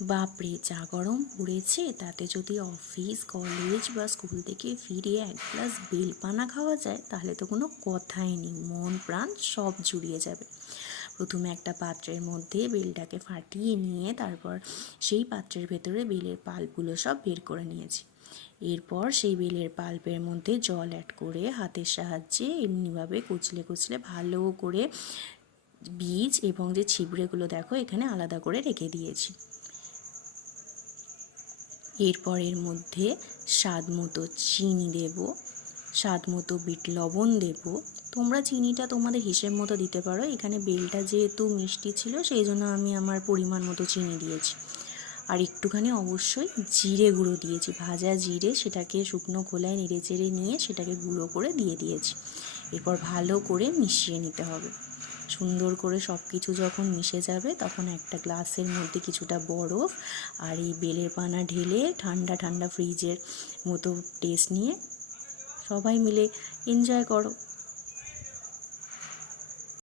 বাপরে, যা গরম পড়েছে, তাতে যদি অফিস কলেজ বা স্কুল থেকে ফিরে এক গ্লাস বেলপানা খাওয়া যায় তাহলে তো কোনো কথাই নেই, মন প্রাণ সব জুড়িয়ে যাবে। প্রথমে একটা পাত্রের মধ্যে বেলটাকে ফাটিয়ে নিয়ে তারপর সেই পাত্রের ভেতরে বেলের পাল্পগুলো সব বের করে নিয়েছি। এরপর সেই বেলের পাল্পের মধ্যে জল অ্যাড করে হাতের সাহায্যে এমনিভাবে কুচলে কুচলে ভালো করে বীজ এবং যে ছিবড়েগুলো দেখো এখানে আলাদা করে রেখে দিয়েছি। এরপর এর মধ্যে স্বাদ মতো চিনি দেব, স্বাদ মতো বিট লবণ দেব। তোমরা চিনিটা তোমাদের হিসেব মতো দিতে পারো, এখানে বেলটা যেহেতু মিষ্টি ছিল সেই জন্য আমি আমার পরিমাণ মতো চিনি দিয়েছি। আর একটুখানি অবশ্যই জিরে গুঁড়ো দিয়েছি, ভাজা জিরে, সেটাকে শুকনো খোলায় নেড়ে চেড়ে নিয়ে সেটাকে গুঁড়ো করে দিয়ে দিয়েছি। এরপর ভালো করে মিশিয়ে নিতে হবে। সুন্দর করে সব কিছু যখন মিশে যাবে তখন একটা গ্লাসের মধ্যে কিছুটা বরফ আর এই বেলের পানা ঢেলে ঠান্ডা ঠান্ডা ফ্রিজের মতো টেস্ট নিয়ে সবাই মিলে এনজয় করো।